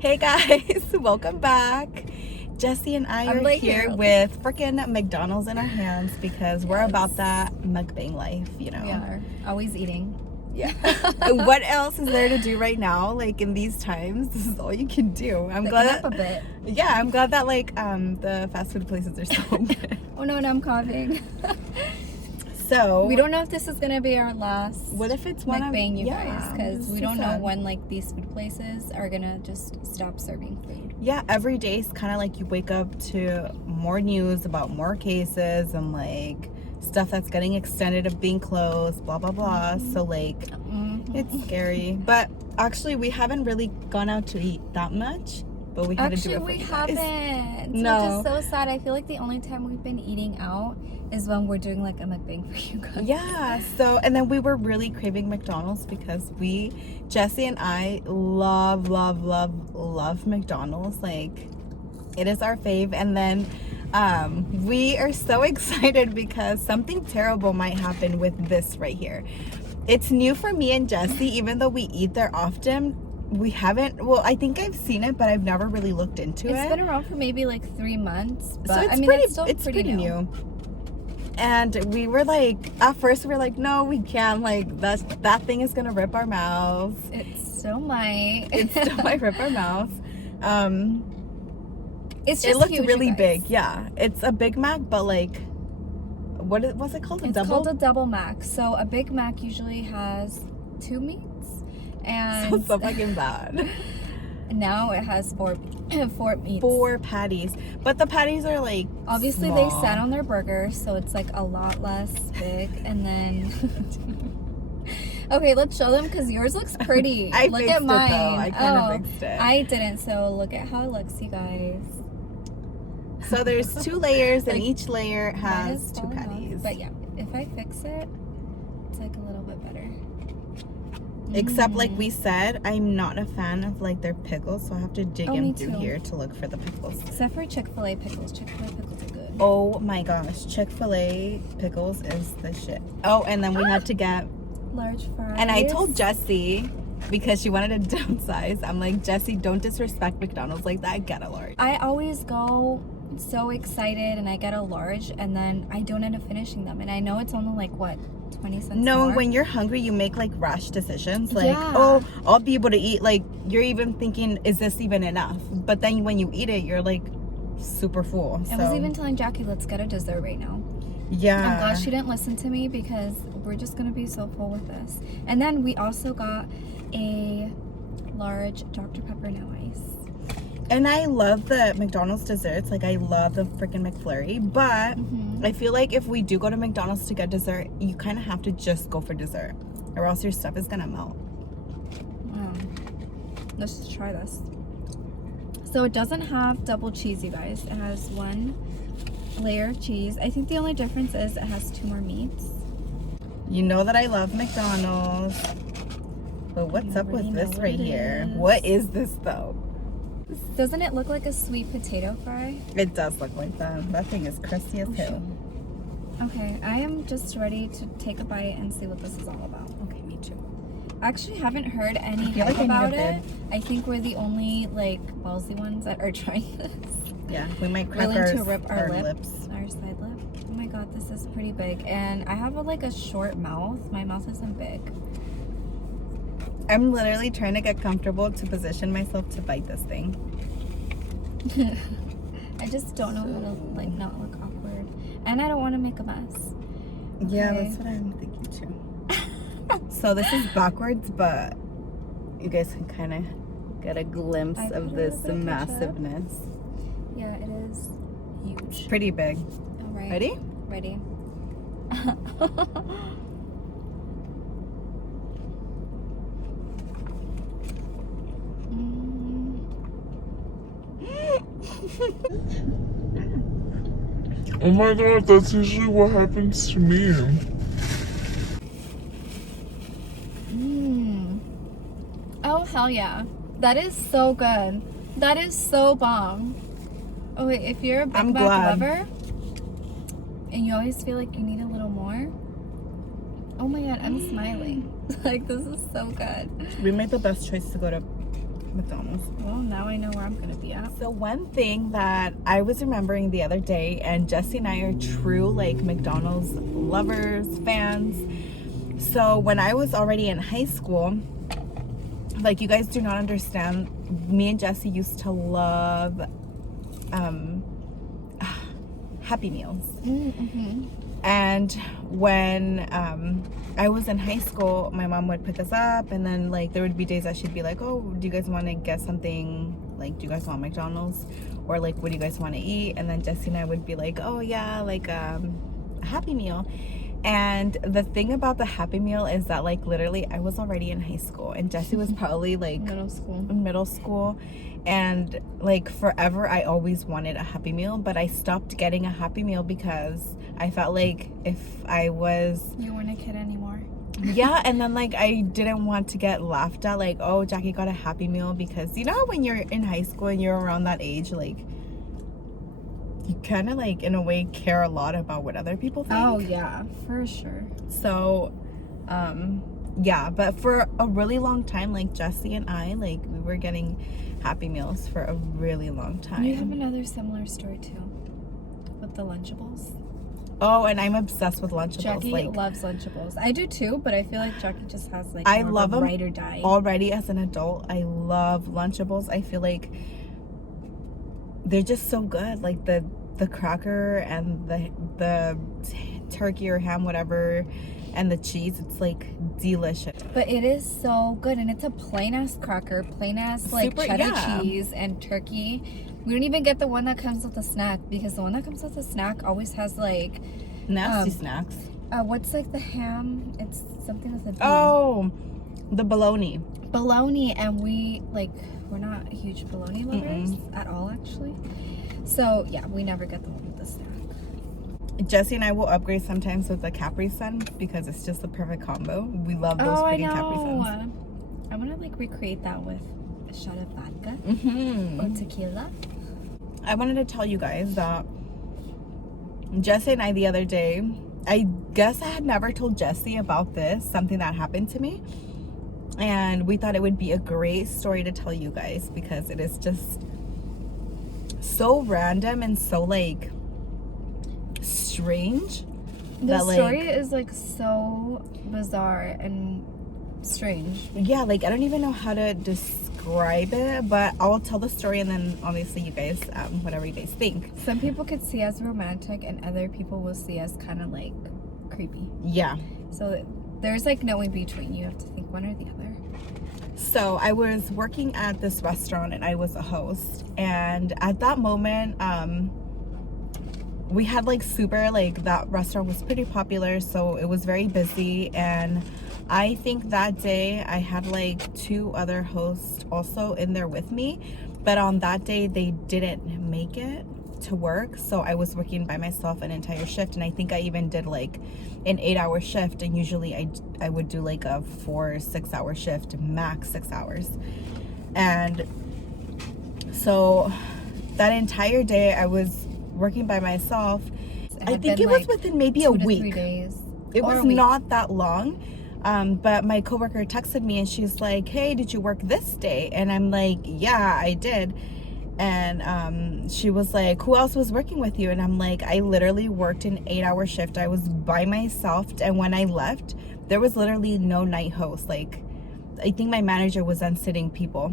Hey guys, welcome back. Jesse and I are here with freaking McDonald's in our hands because we're about that mukbang life, you know. We are always eating. Yeah. What else is there to do right now? Like in these times, this is all you can do. I'm glad. Up a bit. Yeah, I'm glad that like the fast food places are so open. Oh no, I'm coughing. So we don't know if this is gonna be our last. What if it's one mukbang, of you guys? Because we don't know sad. when like these food places are gonna just stop serving food. Yeah, every day is kind of like you wake up to more news about more cases and like stuff that's getting extended of being closed, blah blah blah. So like it's scary. But actually we haven't really gone out to eat that much, but we had to do it for you guys. Haven't. No. Which is so sad. I feel like the only time we've been eating out is when we're doing like a mukbang for you guys. Yeah, so and then we were really craving McDonald's because Jesse and I love McDonald's. Like it is our fave. And then we are so excited because something terrible might happen with this right here. It's new for me and Jesse, even though we eat there often. We haven't, well, I think I've seen it, but I've never really looked into it. It's been around for maybe like 3 months, but so it's I mean, it's pretty new. And we were like, at first we were like, no, we can't, like that thing is gonna rip our mouths. It still might. It still might rip our mouths. It looked really big. Yeah, it's a Big Mac, but like, what's it called? It's called a double Mac. So a Big Mac usually has 2 meats. And so fucking bad. Now it has 4 meats. 4 patties, but the patties are like obviously small. They sat on their burgers, so it's like a lot less big. And then okay, let's show them because yours looks pretty. I look fixed at mine. It, though. I kind of fixed it. I didn't. So look at how it looks, you guys. So there's 2 layers, and like, each layer has 2 patties. But yeah, if I fix it, it's like a little bit better. Except like we said, I'm not a fan of like their pickles, so I have to dig in through here to look for the pickles. Except for Chick-fil-A pickles. Chick-fil-A pickles are good. Oh my gosh, Chick-fil-A pickles is the shit. Oh, and then we had to get large fries. And I told Jessie, because she wanted to downsize, I'm like, Jessie, don't disrespect McDonald's like that, get a large. I always go so excited and I get a large and then I don't end up finishing them. And I know it's only like, what, 20 cents No, more? when you're hungry, you make like rash decisions. Like, Yeah. oh, I'll be able to eat. Like, you're even thinking, is this even enough? But then when you eat it, you're like super full. I was even telling Jackie, let's get a dessert right now. Yeah. I'm glad she didn't listen to me because we're just going to be so full with this. And then we also got a large Dr. Pepper Now Ice. And I love the McDonald's desserts. Like, I love the freaking McFlurry. But I feel like if we do go to McDonald's to get dessert, you kind of have to just go for dessert, or else your stuff is going to melt. Wow. Let's just try this. So it doesn't have double cheese, you guys. It has 1 layer of cheese. I think the only difference is it has 2 more meats. You know that I love McDonald's. But what's up with this right here? What is this though? Doesn't it look like a sweet potato fry? It does look like that. That thing is crusty as hell. Okay, I am just ready to take a bite and see what this is all about. Okay, me too. I actually haven't heard any hype about it. I think we're the only like ballsy ones that are trying this. Yeah, we might crack willing to rip our lips. Our side lip. Oh my god, this is pretty big. And I have like a short mouth. My mouth isn't big. I'm literally trying to get comfortable to position myself to bite this thing. I just don't know how to like not look awkward. And I don't want to make a mess. Okay. Yeah, that's what I'm thinking too. So this is backwards, but you guys can kind of get a glimpse of this massiveness. Yeah, it is huge. Pretty big. All right. Ready? Ready. Oh my god, that's usually what happens to me. Oh, hell yeah. That is so good. That is so bomb. Oh, wait, if you're a Big Mac lover and you always feel like you need a little more, oh my god, I'm smiling. Like, this is so good. We made the best choice to go to McDonald's. Well, now I know where I'm gonna be at. So one thing that I was remembering the other day, and Jesse and I are true like McDonald's lovers, fans. So when I was already in high school, like, you guys do not understand, me and Jesse used to love Happy Meals. Mm-hmm. And when I was in high school, my mom would pick us up, and then like there would be days that she'd be like, oh, do you guys want to get something, like, do you guys want McDonald's, or like, what do you guys want to eat? And then Jesse and I would be like, oh yeah, like a Happy Meal. And the thing about the Happy Meal is that, like, literally I was already in high school, and Jesse was probably like middle school, and like forever I always wanted a Happy Meal, but I stopped getting a Happy Meal because I felt like if I was, You weren't a kid anymore. yeah, and then like I didn't want to get laughed at, like, oh, Jackie got a Happy Meal, because you know how when you're in high school and you're around that age, like, you kind of like in a way care a lot about what other people think. Oh yeah, for sure. So yeah, but for a really long time, like, Jesse and I, like, we were getting Happy Meals for a really long time. You have another similar story too, with the Lunchables. Oh, and I'm obsessed with Lunchables. Jackie like, loves Lunchables. I do too, but I feel like Jackie just has like I more love of a them ride or die. already as an adult. I love Lunchables. I feel like they're just so good. Like the cracker and the turkey or ham, whatever, and the cheese, it's like delicious. But it is so good, and it's a plain ass cracker, plain ass like Super, cheddar yeah. cheese and turkey. We don't even get the one that comes with a snack, because the one that comes with a snack always has like Nasty snacks. what's like the ham? It's something with a B. Oh, the bologna. Bologna, and we're not huge bologna lovers at all, actually. So yeah, we never get the one with the snack. Jesse and I will upgrade sometimes with the Capri Sun because it's just the perfect combo. We love those freaking Capri Suns. I want to like recreate that with a shot of vodka or tequila. I wanted to tell you guys that Jesse and I the other day, I guess I had never told Jesse about this, something that happened to me. And we thought it would be a great story to tell you guys because it is just so random and so like strange. The that, story is like so bizarre and strange. Yeah, like I don't even know how to describe it, but I'll tell the story and then obviously you guys, whatever you guys think. Some people could see us romantic and other people will see us kind of like creepy. Yeah. So there's like no in between. You have to think one or the other. So I was working at this restaurant and I was a host, and at that moment we had like super, like, that restaurant was pretty popular, so it was very busy. And I think that day I had like 2 other hosts also in there with me, but on that day they didn't make it to work, so I was working by myself an entire shift. And I think I even did like an 8-hour shift, and usually I would do like a 4 or 6 hour shift, max 6 hours. And so that entire day I was working by myself. I think it was within maybe a week. 2 to 3 days. It was not that long. But my coworker texted me and she's like, hey, did you work this day? And I'm like, yeah, I did. And she was like, who else was working with you? And I'm like, I literally worked an 8-hour shift. I was by myself, and when I left there was literally no night host. Like, I think my manager was then sitting people.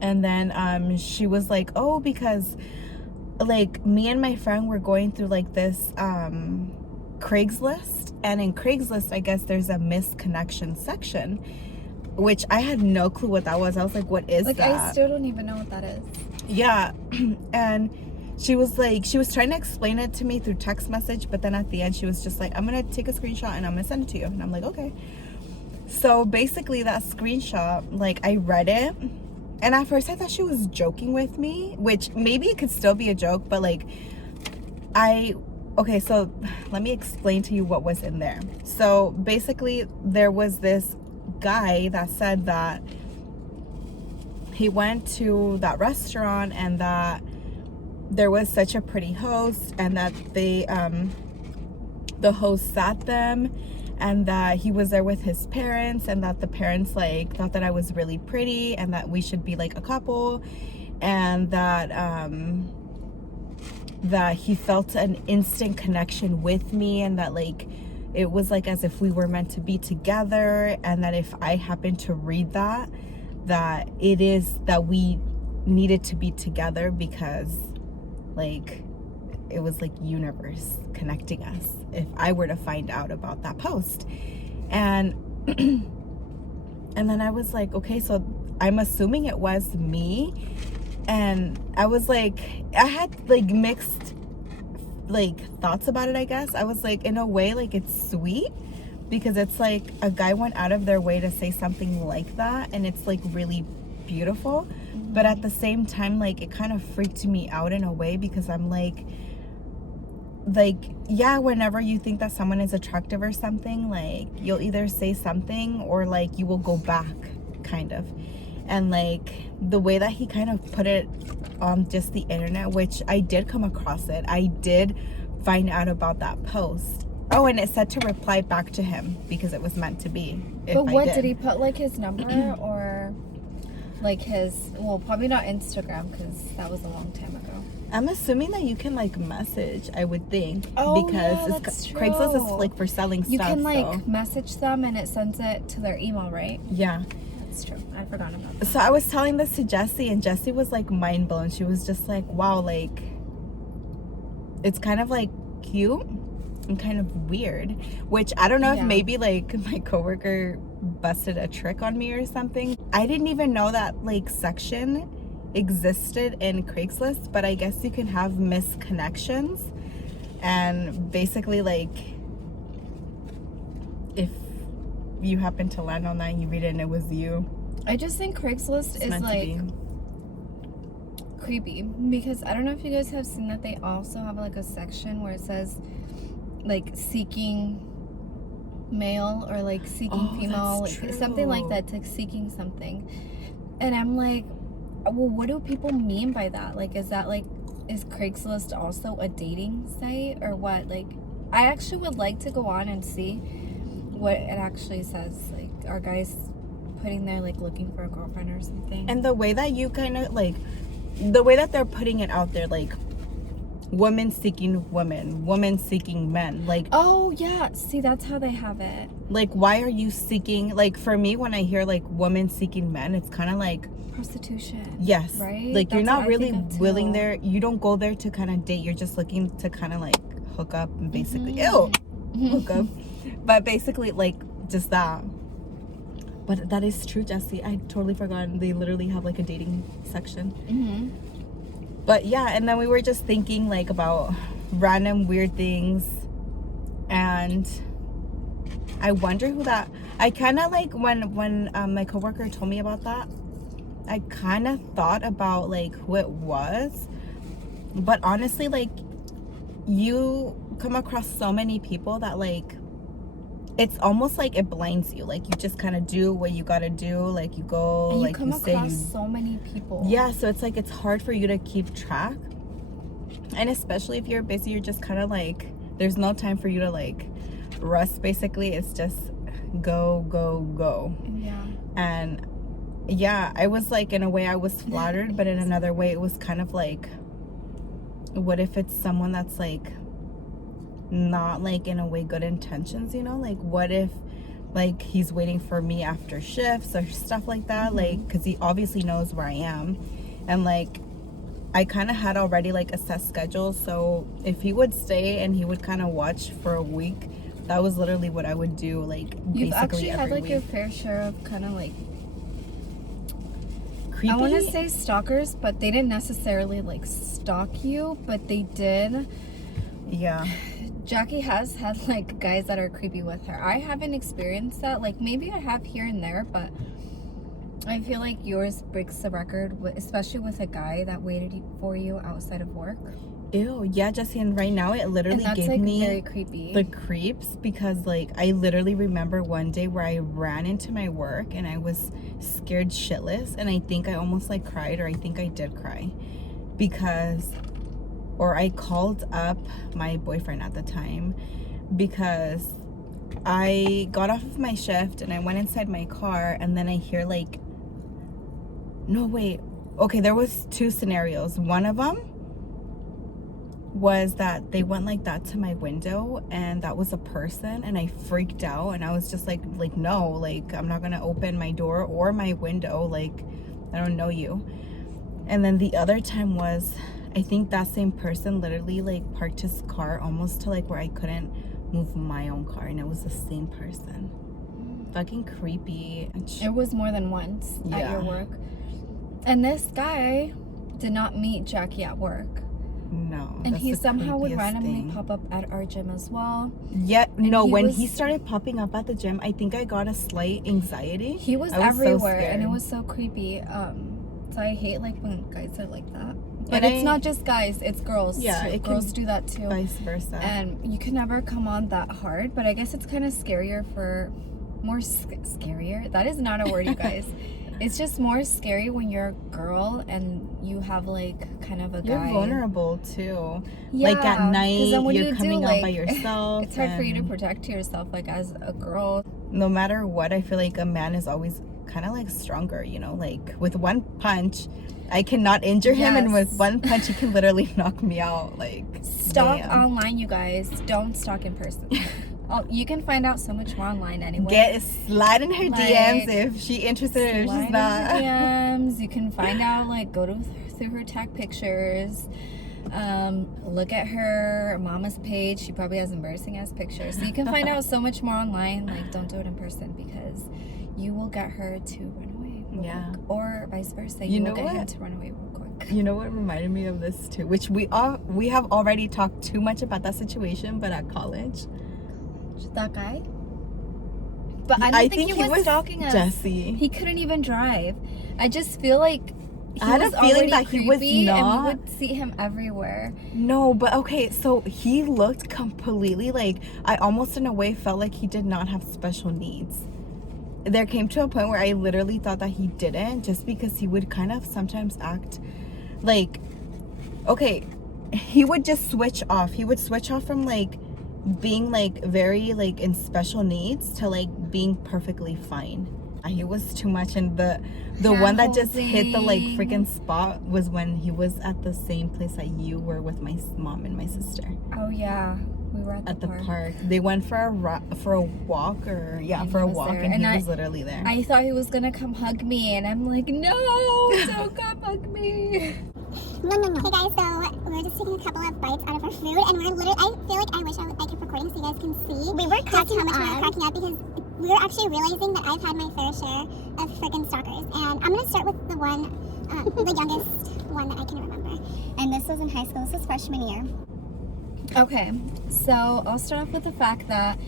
And then she was like, oh, because like me and my friend were going through like this Craigslist, and in Craigslist I guess there's a missed connection section, which I had no clue what that was. I was like, what is like, that? I still don't even know what that is. Yeah. And she was like, she was trying to explain it to me through text message, but then at the end she was just like, I'm gonna take a screenshot and I'm gonna send it to you. And I'm like, okay. So basically that screenshot, like, I read it, and at first I thought she was joking with me, which maybe it could still be a joke, but like, okay, so let me explain to you what was in there. So basically there was this guy that said that he went to that restaurant and that there was such a pretty host, and that they the host sat them and that he was there with his parents, and that the parents like thought that I was really pretty and that we should be like a couple, and that that he felt an instant connection with me, and that like it was like as if we were meant to be together, and that if I happened to read that it is that we needed to be together because like it was like universe connecting us if I were to find out about that post. And and then I was like, okay, so I'm assuming it was me. And I was like, I had like mixed like thoughts about it, I guess. I was like, in a way, like it's sweet because it's like a guy went out of their way to say something like that, and it's like really beautiful. But at the same time, like it kind of freaked me out in a way because I'm like yeah, whenever you think that someone is attractive or something, like you'll either say something or like you will go back, kind of. And like the way that he kind of put it on just the internet, which I did come across it, I did find out about that post. Oh, and it said to reply back to him because it was meant to be. But what did he put, like his number or like his, well, probably not Instagram because that was a long time ago. I'm assuming that you can like message, I would think. Oh, because yeah, that's true. Craigslist is like for selling stuff. You can like so. message them and it sends it to their email, right? Yeah. That's true. I forgot about that. So I was telling this to Jessie, and Jessie was like mind blown. She was just like, wow, like it's kind of like cute and kind of weird, which I don't know if maybe like my coworker busted a trick on me or something. I didn't even know that like section existed in Craigslist, but I guess you can have misconnections, and basically like if you happen to land on that and you read it and it was you, I just think Craigslist is like creepy because I don't know if you guys have seen that they also have like a section where it says like seeking male or like seeking female, like something like that. It's like seeking something, and I'm like, well, what do people mean by that? Like, is that like, is Craigslist also a dating site or what? Like, I actually would like to go on and see what it actually says. Like, are guys putting there like looking for a girlfriend or something? And the way that you kind of like, the way that they're putting it out there, like women seeking women, women seeking men, like, oh yeah, see, that's how they have it. Like, why are you seeking, like, for me, when I hear like women seeking men, it's kind of like prostitution. Yes, right? Like, that's you're not really willing there. You don't go there to kind of date. You're just looking to kind of like hook up and basically hook up, but basically like just that. But that is true, Jessie. I totally forgot. They literally have like a dating section. But yeah, and then we were just thinking like about random weird things, and I wonder who that. I kind of like when my coworker told me about that, I kind of thought about like who it was, but honestly, like you come across so many people that like it's almost like it blinds you. Like you just kind of do what you gotta do. Like you go, and you like come you say, across so many people. Yeah, so it's like it's hard for you to keep track, and especially if you're busy, you're just kind of like there's no time for you to like rest. Basically, it's just go, go, go. Yeah. And yeah, I was like, in a way I was flattered, but in another way it was kind of like, what if it's someone that's like not like in a way good intentions, you know? Like what if like he's waiting for me after shifts or stuff like that, like because he obviously knows where I am, and like I kind of had already like a set schedule, so if he would stay and he would kind of watch for a week, that was literally what I would do. Like you've basically actually had every like week. your fair share of kind of like Creepy? I want to say stalkers, but they didn't necessarily like stalk you, but they did. Yeah. Jackie has had like guys that are creepy with her. I haven't experienced that. Like maybe I have here and there, but I feel like yours breaks the record, especially with a guy that waited for you outside of work. Ew, yeah, Jessie, and right now it literally And that's gave like me very creepy. the creeps, because like I literally remember one day where I ran into my work and I was scared shitless, and I think I almost like cried, or I think I did cry, because, or I called up my boyfriend at the time because I got off of my shift and I went inside my car, and then I hear like, no wait, okay, there was 2 scenarios. One of them was that they went like that to my window, and that was a person, and I freaked out, and I was just like no, like I'm not gonna open my door or my window, like I don't know you. And then the other time was, I think that same person literally like parked his car almost to like where I couldn't move my own car, and it was the same person. Fucking creepy. It was more than once at Yeah. your work. And this guy did not meet Jackie at work. No. And that's he the somehow would creepiest randomly thing. pop up at our gym as well. Yeah, no, he when was- he started popping up at the gym, I think I got a slight anxiety. He was I so everywhere, and it scared. was so creepy. So I hate like when guys are like that. But And it's not just guys; it's girls. Yeah, too. it can- Girls do that too. Vice versa. And you can never come on that hard. But I guess it's kind of scarier for scarier. That is not a word, you guys. It's just more scary when you're a girl and you have like kind of a You're guy. vulnerable too. Yeah, like at 'cause night, then when you're you coming do, out by like, yourself. It's hard for you to and protect yourself, like as a girl. no matter what, I feel like a man is always kind of like stronger, you know, like with one punch, I cannot injure him, and with Yes. one punch, he can literally knock me out. Like, Stalk damn. online, you guys. Don't stalk in person. You can find out so much more online anyway. Slide in her Like, DMs if she interested or if Slide she's in not. her DMs. You can find out, like, go through her tag pictures. Look at her mama's page. She probably has embarrassing ass pictures. So you can find out so much more online. Like, don't do it in person because you will get her to run away real Yeah. quick. Or vice versa. You You know will get him what? to run away real quick. You know what reminded me of this too, which we have already talked too much about that situation, but at college, That guy? But I don't think he was stalking us. Jesse. He couldn't even drive. I just feel like he I had a was feeling already that he was creepy, and not. we would see him everywhere. No, but okay, so he looked completely like, I almost in a way felt like he did not have special needs. There came to a point where I literally thought that he didn't, just because he would kind of sometimes act like, okay, he would just switch off. He would switch off from like being like very like in special needs to like being perfectly fine. He was too much, and the one that just hit the like freaking spot was when he was at the same place that you were with my mom and my sister Oh yeah, we were at at the park. They went for a walk, or And for he a was walk, there. and And he was literally there. I thought he was gonna come hug me, and I'm like, no, don't come hug me. No. Hey guys, so we're just taking a couple of bites out of our food, and we're literally, I feel like I wish I kept recording so you guys can see. We were cracking how much we were cracking up, because we were actually realizing that I've had my fair share of freaking stalkers. And I'm gonna start with the one, the youngest one that I can remember. And this was in high school, this was freshman year. Okay, so I'll start off with the fact that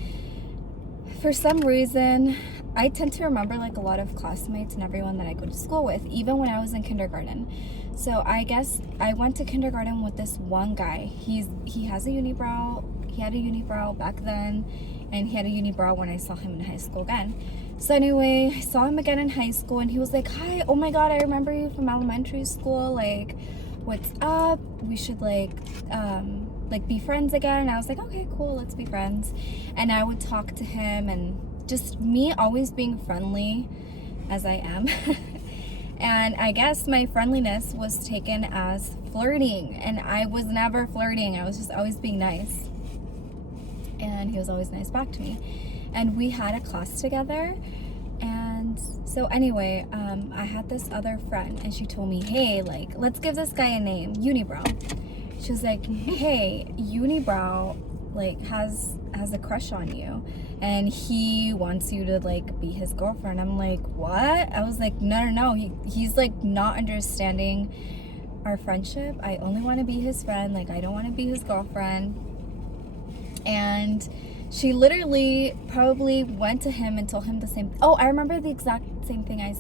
for some reason, I tend to remember like a lot of classmates and everyone that I go to school with, even when I was in kindergarten. So I guess I went to kindergarten with this one guy. He has a unibrow. He had a unibrow back then, and he had a unibrow when I saw him in high school again. So anyway, I saw him again in high school, and he was like, "Hi, oh my God, I remember you from elementary school. Like, what's up? We should like be friends again." And I was like, "Okay, cool, let's be friends." And I would talk to him, and just me always being friendly, as I am. And I guess my friendliness was taken as flirting, and I was never flirting. I was just always being nice, and he was always nice back to me. And we had a class together, and so anyway, I had this other friend, and she told me, "Hey, like, let's give this guy a name, Unibrow." She was like, "Hey, Unibrow like has a crush on you, and he wants you to like be his girlfriend." I'm like, "What?" I was like, no, he's like not understanding our friendship. I only want to be his friend, like I don't want to be his girlfriend. And she literally probably went to him and told him the same. Oh, I remember the exact thing I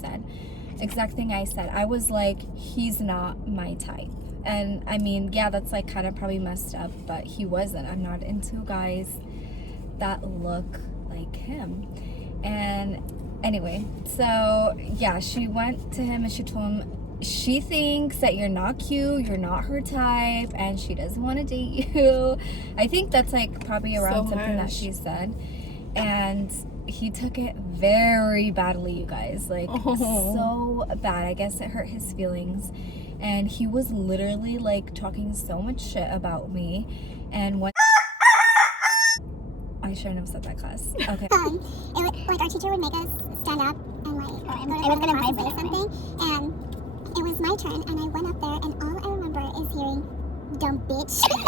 said. I was like, "He's not my type." And I mean, yeah, that's like kind of probably messed up, but he wasn't. I'm not into guys that look like him. And anyway, so yeah, she went to him and she told him she thinks that you're not cute, you're not her type, and she doesn't want to date you. I think that's like probably around So something that harsh. she said. and he took it very badly, you guys. Like, so bad. I guess it hurt his feelings. And he was literally, like, talking so much shit about me. And what... I shouldn't have said that, class. Okay. It would, like, our teacher would make us stand up and, like, it was gonna vibrate or something. And it was my turn, and I went up there, and all I remember is hearing, "Dumb bitch." Me,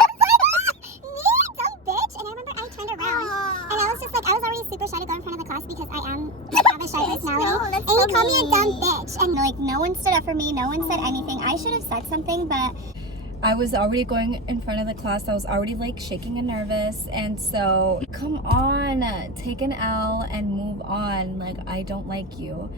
dumb bitch. And I remember I turned around, and I was just like, I was already super shy to go in front of the class because I am, like, have a shy personality. And he called me a dumb bitch. And, like, no one stood up for me, no one said anything. I should have said something, but I was already going in front of the class. I was already, like, shaking and nervous. And so, come on, take an L and move on. Like, I don't like you.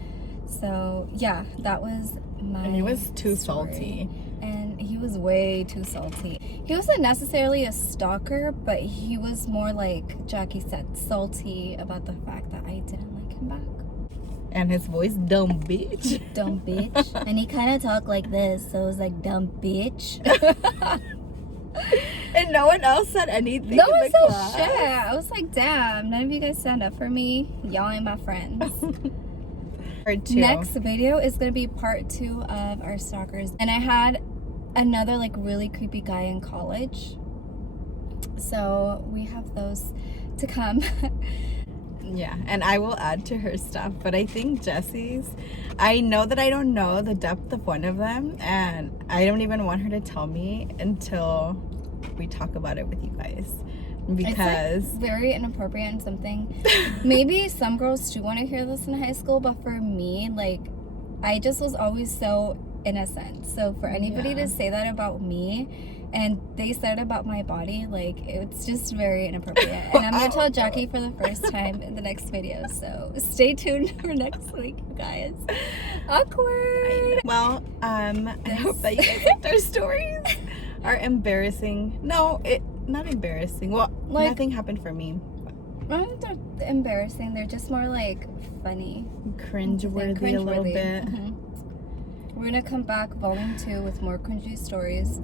So, yeah, that was my And he was too story. salty. And he was way too salty. He wasn't necessarily a stalker, but he was more, like Jackie said, salty about the fact that I didn't like him back. And his voice, dumb bitch. Dumb bitch. And he kind of talked like this, so it was like, dumb bitch. And no one else said anything. No in one the said class. shit. I was like, damn, none of you guys stand up for me. Y'all ain't my friends. Part 2. Next video is going to be part 2 of our stalkers. And I had another, like, really creepy guy in college. So we have those to come. Yeah, and I will add to her stuff, but I think Jessie's, I know that I don't know the depth of one of them, and I don't even want her to tell me until we talk about it with you guys, because it's, like, very inappropriate and something. Maybe some girls do want to hear this in high school, but for me, like, I just was always so innocent. So for anybody to say that about me, and they said about my body, like, it's just very inappropriate. And I'm gonna tell Jackie for the first time in the next video, so stay tuned for next week, you guys. Awkward. Well, I hope that you guys liked our stories. Are embarrassing. No, not embarrassing. Well, Like, nothing happened for me. I don't think they're embarrassing. They're just more like funny. Cringeworthy a little bit. Mhm. We're gonna come back volume 2 with more cringy stories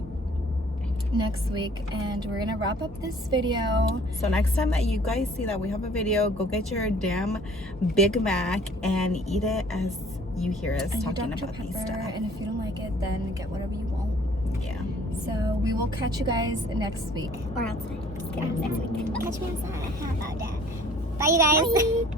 next week, and we're gonna wrap up this video. So next time that you guys see that we have a video, go get your damn Big Mac and eat it as you hear us And talking Dr. about these Pepper, stuff. and if you don't like it, then get whatever you want. Yeah. So we will catch you guys next week. or outside. Next week. Catch me outside. How about that? Bye, you guys. Bye.